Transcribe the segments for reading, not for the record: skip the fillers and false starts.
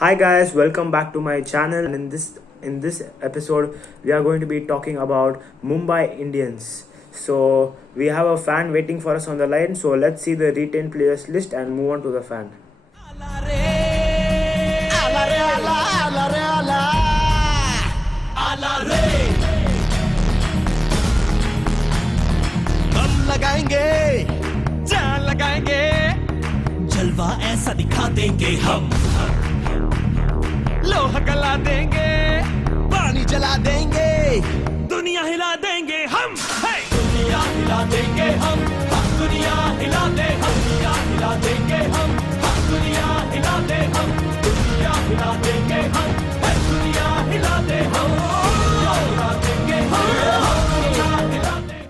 Hi guys, welcome back to my channel. And in this episode, we are going to be talking about Mumbai Indians. So we have a fan waiting for us on the line. So let's see the retained players list and move on to the fan. आला रे आला रे आला आला रे आला आला रे हम लगाएंगे जान लगाएंगे जलवा ऐसा दिखा देंगे हम लोहा गला देंगे पानी जला देंगे दुनिया हिला देंगे हम दुनिया हिला देंगे हम दुनिया हिला दे हम दुनिया हिला देंगे हम दुनिया हिला दे हम दुनिया हिला देंगे हम दुनिया हिला दे हम दुनिया हिला देंगे हम दुनिया हिला दे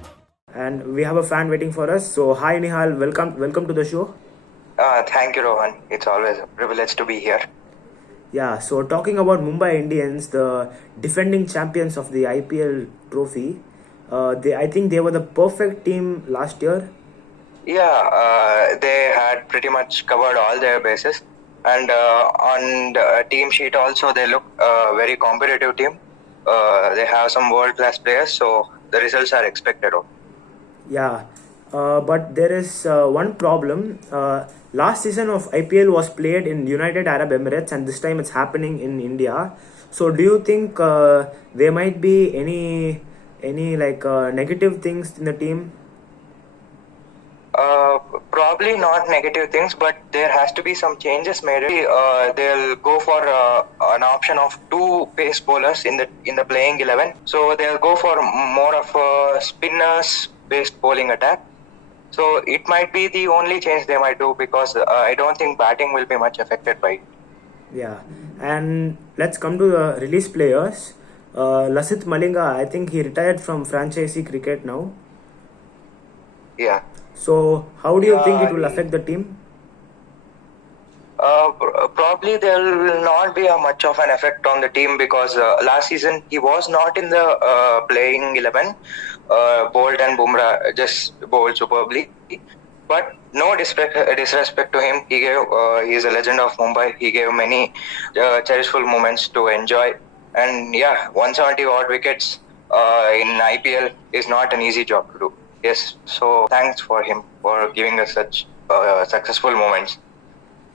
And we have a fan waiting for us. So hi Nihal, welcome to the show. Thank you, Rohan. It's always a privilege to be here. Yeah, so talking about Mumbai Indians, the defending champions of the IPL trophy, I think they were the perfect team last year. Yeah, they had pretty much covered all their bases. And on the team sheet also, they look a very competitive team. They have some world-class players, so the results are expected. Yeah, but there is one problem. Last season of IPL was played in United Arab Emirates, and this time it's happening in India. So, do you think there might be any negative things in the team? Probably not negative things, but there has to be some changes made. They'll go for an option of two pace bowlers in the playing 11. So they'll go for more of a spinners-based bowling attack. So it might be the only change they might do because I don't think batting will be much affected by it. Yeah, and let's come to the release players. Lasith Malinga, I think he retired from franchisee cricket now. Yeah. So, how do you think it will affect the team? Probably there will not be a much of an effect on the team because last season he was not in the playing 11. Bolt and Bumrah just bowled superbly. But no disrespect to him. He is a legend of Mumbai. He gave many cherishful moments to enjoy. And yeah, 170 odd wickets in IPL is not an easy job to do. Yes, so thanks for him for giving us such successful moments.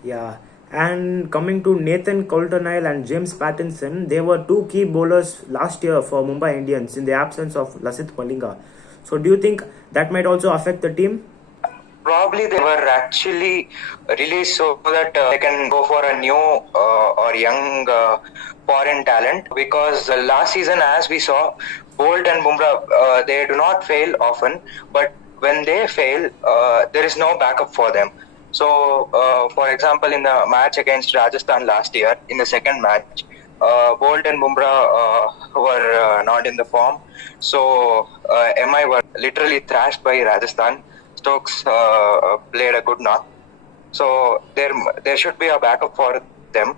Yeah, and coming to Nathan Coulter-Nile and James Pattinson, they were two key bowlers last year for Mumbai Indians in the absence of Lasith Malinga. So, do you think that might also affect the team? Probably they were actually released so that they can go for a new or young foreign talent because last season, as we saw, Bolt and Bumrah, they do not fail often, but when they fail, there is no backup for them. So, for example, in the match against Rajasthan last year, in the second match, Bolt and Bumrah were not in the form. So, MI were literally thrashed by Rajasthan. Stokes played a good knock. So, there should be a backup for them.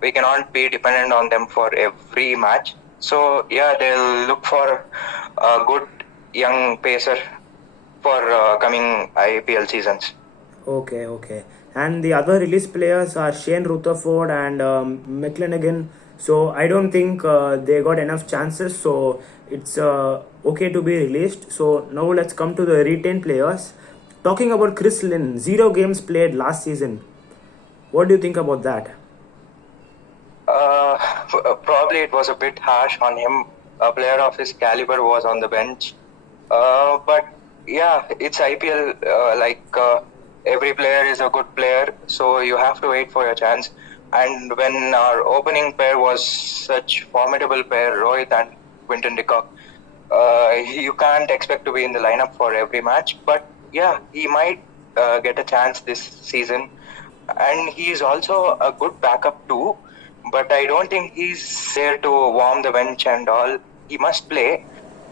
We cannot be dependent on them for every match. So, yeah, they'll look for a good young pacer for coming IPL seasons. Okay. And the other release players are Shane Rutherford and McClenaghan. So I don't think they got enough chances. So it's okay to be released. So now let's come to the retained players. Talking about Chris Lynn, 0 games played last season. What do you think about that? Probably it was a bit harsh on him. A player of his caliber was on the bench. But yeah, it's IPL. Every player is a good player, so you have to wait for your chance. And when our opening pair was such formidable pair, Rohit and Quinton de Kock, you can't expect to be in the lineup for every match. But yeah, he might get a chance this season. And he is also a good backup too. But I don't think he's there to warm the bench and all. He must play.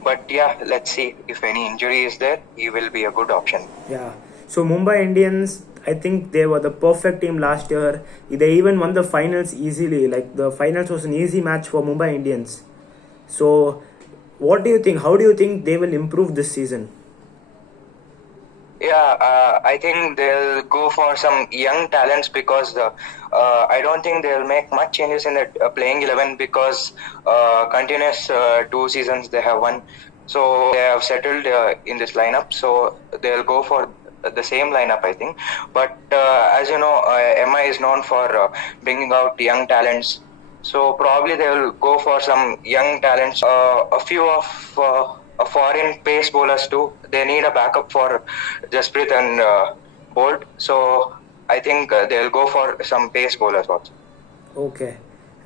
But yeah, let's see if any injury is there, he will be a good option. Yeah. So Mumbai Indians, I think they were the perfect team last year. They even won the finals easily. Like the finals was an easy match for Mumbai Indians. So what do you think? How do you think they will improve this season? I think they'll go for some young talents because I don't think they'll make much changes in the playing 11 because continuous 2 seasons they have won. So they have settled in this lineup. So they'll go for the same lineup, I think. But as you know, MI is known for bringing out young talents. So probably they will go for some young talents. A few of foreign pace bowlers too. They need a backup for Jasprit and Bolt. So I think they'll go for some pace bowlers also. Okay.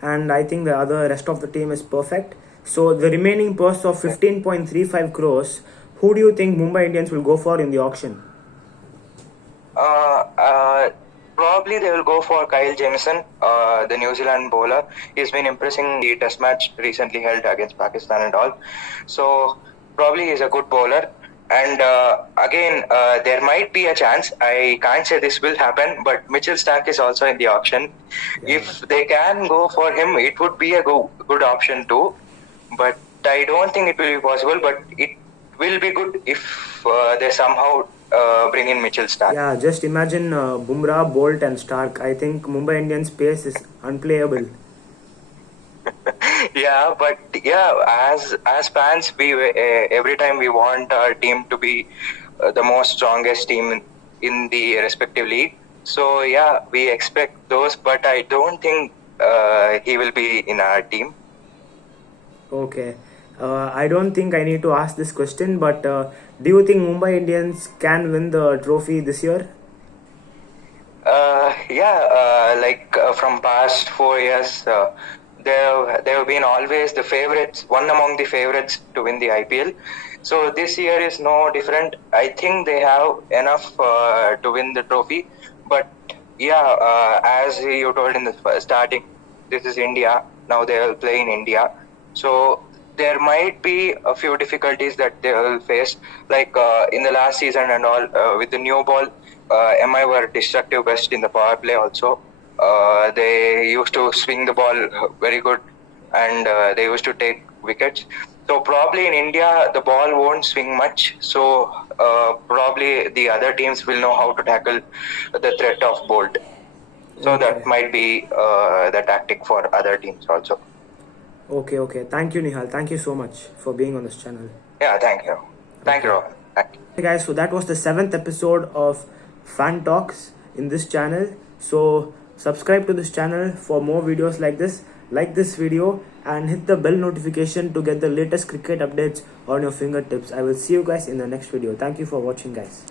And I think the other rest of the team is perfect. So the remaining purse of 15.35 crores, who do you think Mumbai Indians will go for in the auction? Probably they will go for Kyle Jamieson, the New Zealand bowler. He's been impressing the test match recently held against Pakistan and all. So probably he's a good bowler. And again, there might be a chance. I can't say this will happen, but Mitchell Starc is also in the auction. Yeah. If they can go for him, it would be a good option too. But I don't think it will be possible. But it will be good if they somehow bring in Mitchell Starc. Yeah, just imagine Bumrah, Bolt, and Stark. I think Mumbai Indians' pace is unplayable. Yeah, but as fans, we every time we want our team to be the most strongest team in the respective league. So yeah, we expect those, but I don't think he will be in our team. Okay. I don't think I need to ask this question, but do you think Mumbai Indians can win the trophy this year? From past 4 years, they have been always the favorites, one among the favorites to win the IPL. So this year is no different. I think they have enough to win the trophy. But as you told in the starting, this is India. Now they will play in India. So there might be a few difficulties that they will face, like in the last season and all, with the new ball. MI were destructive best in the power play also. They used to swing the ball very good, and they used to take wickets. So probably in India the ball won't swing much. So probably the other teams will know how to tackle the threat of Bolt. So Okay. that might be the tactic for other teams also. Okay. Thank you, Nihal. Thank you so much for being on this channel. Yeah, thank you. Thank you, Okay. Rohan. Thank you. Hey guys, so that was the 7th episode of Fan Talks in this channel. So subscribe to this channel for more videos like this video, and hit the bell notification to get the latest cricket updates on your fingertips. I will see you guys in the next video. Thank you for watching, guys.